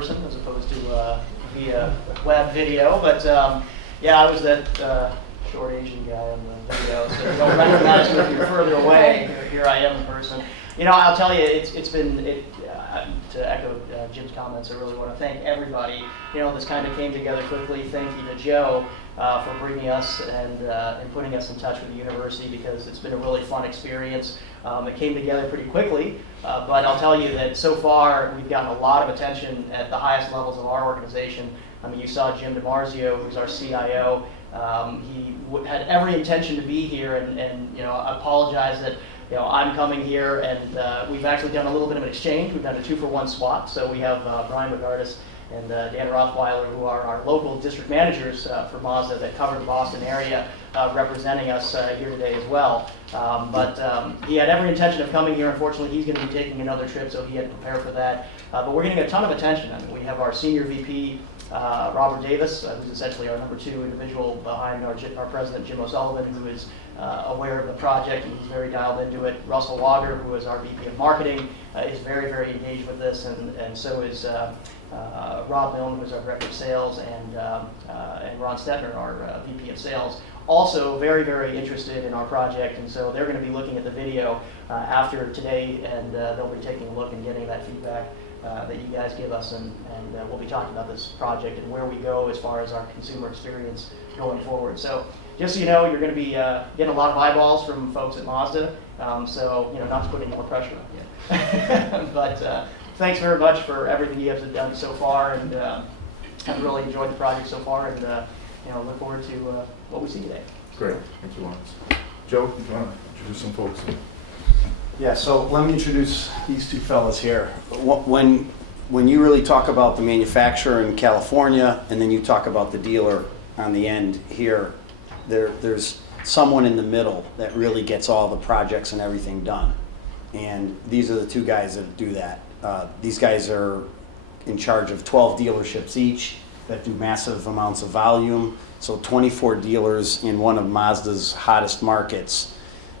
person as opposed to via web video. But yeah, I was that short Asian guy on the video, so you don't recognize me if you're further away. Here I am in person. You know, I'll tell you, it's been, to echo Jim's comments, I really want to thank everybody. You know, this kind of came together quickly. Thank you to Joe for bringing us and putting us in touch with the university, because it's been a really fun experience. It came together pretty quickly, but I'll tell you that so far we've gotten a lot of attention at the highest levels of our organization. I mean, you saw Jim DiMarzio, who's our CIO. He had every intention to be here, and you know, I apologize that I'm coming here, and we've actually done a little bit of an exchange. We've done a 2-for-1 swap. So we have Brian McGardis and Dan Rothweiler, who are our local district managers for Mazda that cover the Boston area, representing us here today as well. But he had every intention of coming here. Unfortunately, he's going to be taking another trip, so he had to prepare for that. But we're getting a ton of attention. I mean, we have our senior VP, Robert Davis, who's essentially our number 2 individual behind our president, Jim O'Sullivan, who is aware of the project and he's very dialed into it. Russell Lager, who is our VP of Marketing, is very, very engaged with this, and so is Rob Milne, who is our Director of Sales, and Ron Stetner, our VP of Sales, also very, very interested in our project, and so they're going to be looking at the video after today, and they'll be taking a look and getting that feedback that you guys give us, and we'll be talking about this project and where we go as far as our consumer experience going forward. So just so you know, you're going to be getting a lot of eyeballs from folks at Mazda, so not to put any more pressure on you. But thanks very much for everything you guys have done so far, and I've really enjoyed the project so far, and look forward to what we see today. Great, thank you, Lawrence. Joe, you want to introduce some folks? Yeah, so let me introduce these 2 fellas here. When you really talk about the manufacturer in California, and then you talk about the dealer on the end here, there's someone in the middle that really gets all the projects and everything done. And these are the 2 guys that do that. These guys are in charge of 12 dealerships each that do massive amounts of volume. So 24 dealers in one of Mazda's hottest markets,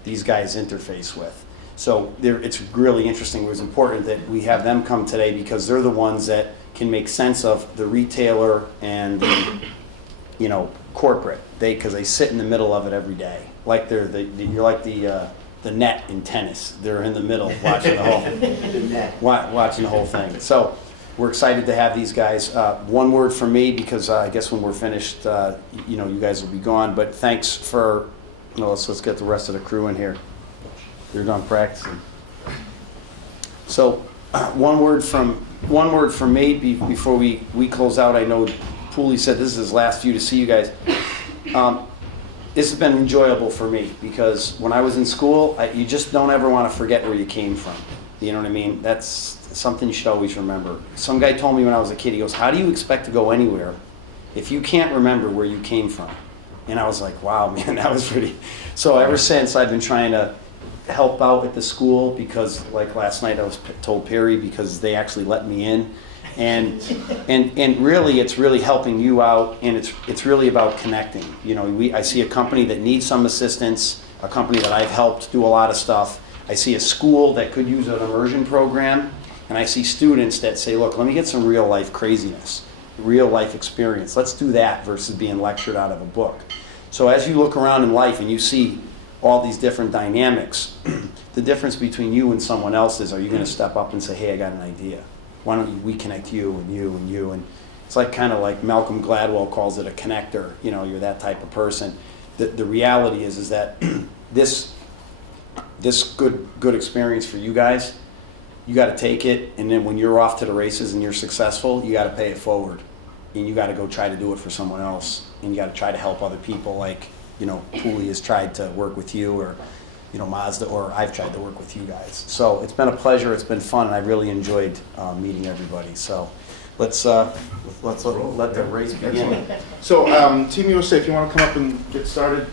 these guys interface with. So it's really interesting. It was important that we have them come today, because they're the ones that can make sense of the retailer and the, corporate. Because they sit in the middle of it every day. Like you're like the net in tennis. They're in the middle watching the whole thing. So we're excited to have these guys. One word from me, because I guess when we're finished, you guys will be gone. But thanks for. Let's get the rest of the crew in here. They're done practicing. So, one word from me before we close out. I know Pooley said this is his last view to see you guys. This has been enjoyable for me, because when I was in school, you just don't ever want to forget where you came from. You know what I mean? That's something you should always remember. Some guy told me when I was a kid, he goes, "How do you expect to go anywhere if you can't remember where you came from?" And I was like, wow, man, that was pretty. So ever since, I've been trying to help out at the school, because like last night I was told Perry, because they actually let me in, and really it's really helping you out, and it's really about connecting. I see a company that needs some assistance, a company that I've helped do a lot of stuff. I see a school that could use an immersion program, and I see students that say, look, let me get some real life craziness, real life experience. Let's do that versus being lectured out of a book. So as you look around in life and you see all these different dynamics, the difference between you and someone else is, are you going to step up and say, hey, I got an idea. Why don't we connect you and you and you? And it's like kind of like Malcolm Gladwell calls it a connector. You're that type of person. The reality is that this good experience for you guys, you got to take it, and then when you're off to the races and you're successful, you got to pay it forward. And you got to go try to do it for someone else. And you got to try to help other people, like Pooley has tried to work with you, or Mazda, or I've tried to work with you guys. So it's been a pleasure. It's been fun, and I've really enjoyed meeting everybody. So let's let the race begin. So Team USA, if you want to come up and get started,